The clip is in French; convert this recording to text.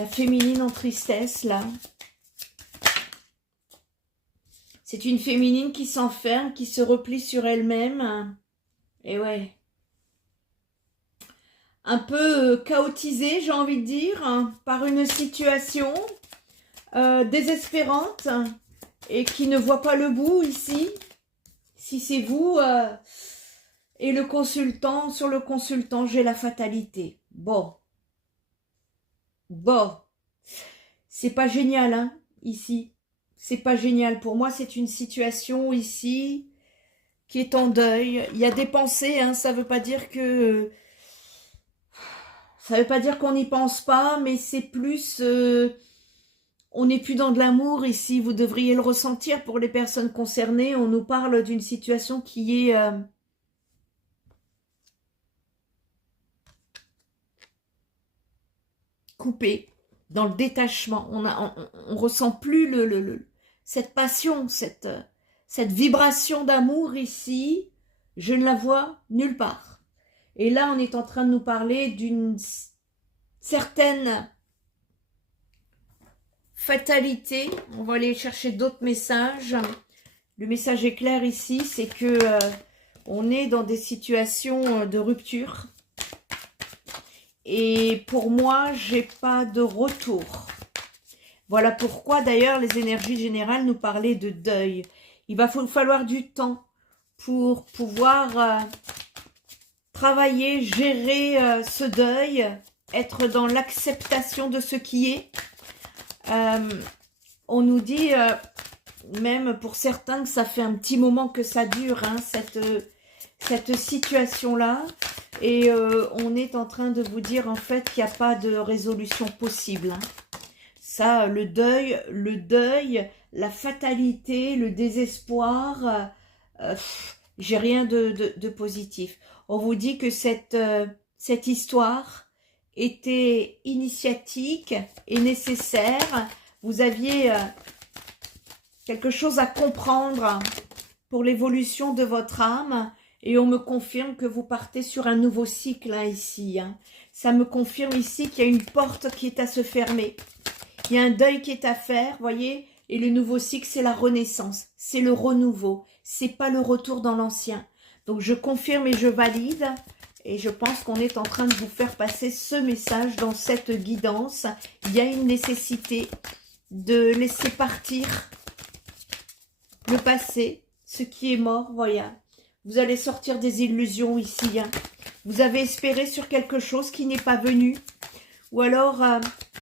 La féminine en tristesse, là. C'est une féminine qui s'enferme, qui se replie sur elle-même. Et ouais. Un peu chaotisée, j'ai envie de dire, par une situation désespérante et qui ne voit pas le bout ici. Si c'est vous et le consultant, sur le consultant, j'ai la fatalité. Bon, c'est pas génial, hein, ici. C'est pas génial. Pour moi, c'est une situation ici qui est en deuil. Il y a des pensées, hein, ça veut pas dire que... Ça veut pas dire qu'on n'y pense pas, mais c'est plus... on n'est plus dans de l'amour ici. Vous devriez le ressentir pour les personnes concernées. On nous parle d'une situation qui est... coupée, dans le détachement. On ressent plus cette passion, cette vibration d'amour ici. Je ne la vois nulle part. Et là, on est en train de nous parler d'une certaine fatalité. On va aller chercher d'autres messages. Le message est clair ici, c'est que on est dans des situations de rupture. Et pour moi, j'ai pas de retour. Voilà pourquoi d'ailleurs les énergies générales nous parlaient de deuil. Il va falloir du temps pour pouvoir travailler, gérer ce deuil, être dans l'acceptation de ce qui est. On nous dit, même pour certains, que ça fait un petit moment que ça dure, hein, cette situation-là. Et on est en train de vous dire en fait qu'il n'y a pas de résolution possible. Hein. Ça, le deuil, la fatalité, le désespoir, j'ai rien de positif. On vous dit que cette histoire était initiatique et nécessaire. Vous aviez quelque chose à comprendre pour l'évolution de votre âme. Et on me confirme que vous partez sur un nouveau cycle hein, ici. Hein. Ça me confirme ici qu'il y a une porte qui est à se fermer. Il y a un deuil qui est à faire, voyez. Et le nouveau cycle, c'est la renaissance. C'est le renouveau. C'est pas le retour dans l'ancien. Donc je confirme et je valide. Et je pense qu'on est en train de vous faire passer ce message dans cette guidance. Il y a une nécessité de laisser partir le passé, ce qui est mort, voyez. Vous allez sortir des illusions ici. Hein. Vous avez espéré sur quelque chose qui n'est pas venu. Ou alors,